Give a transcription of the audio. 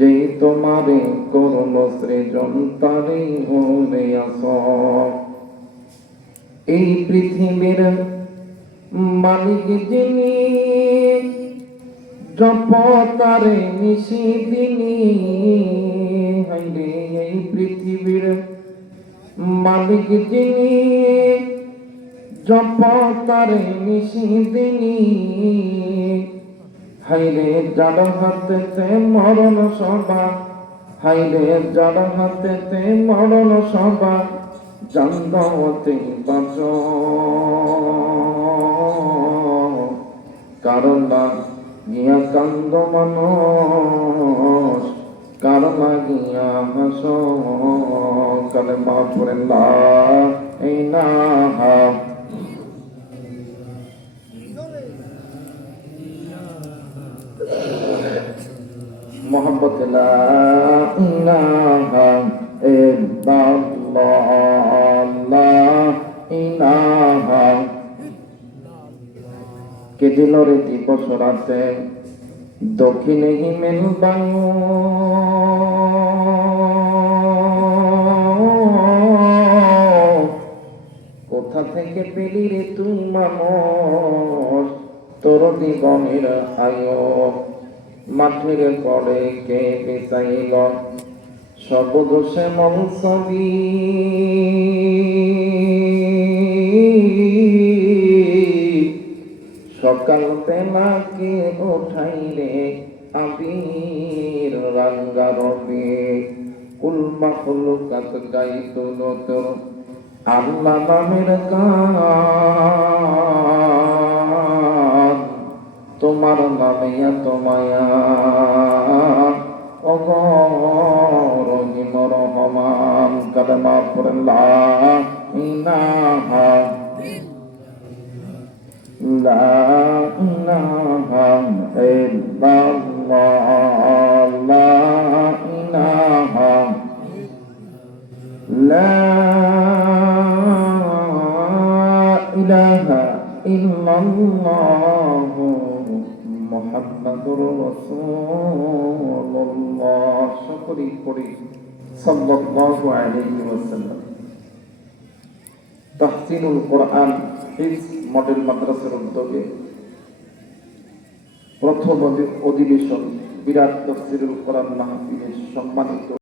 যে তোমারে করল সৃজন, তারে ভুলে আস। এই পৃথিবীর মালিক যিনি জপ তারে নিশি দিনী হাইরে, এই পৃথিবীর মালিক যিনি জপ তারে নিশি দিনী হাইরে যার হাতেতে মরণ সভা হাইরে যার হাতেতে মরণ সভা জানতে বাঁচ কারণ না গিয়া কান্দ মানুষ, কারণ না গিয়া হাস। কালে মা পড়েন এই না লা ইলাহা কে দিল রে দিবস রাতে দক্ষিণে হিমেল বায়ু কোথা থেকে পেলি রে তুই মানুষ তোর দিগণের আয়। মাঠের পরে কে বেচাইল সর্বদোষে মনসবি সকাল বেলাকে ওঠাই রে আবির রাঙ্গা রবি। কুল মাখলুকাত গাইতো তোর আল্লাহ নামের গান তোমার নামে এত মায়া। অগরহিম রহমান কালেমা পড়লা। ইলাহা লা ইলাহা ইল্লাল্লাহ। লা ইলাহা লা ইলাহা ইল্লাল্লাহ। অধিবেশন বিরাট তফসিরুল কোরআন মাহফিলের সম্মানিত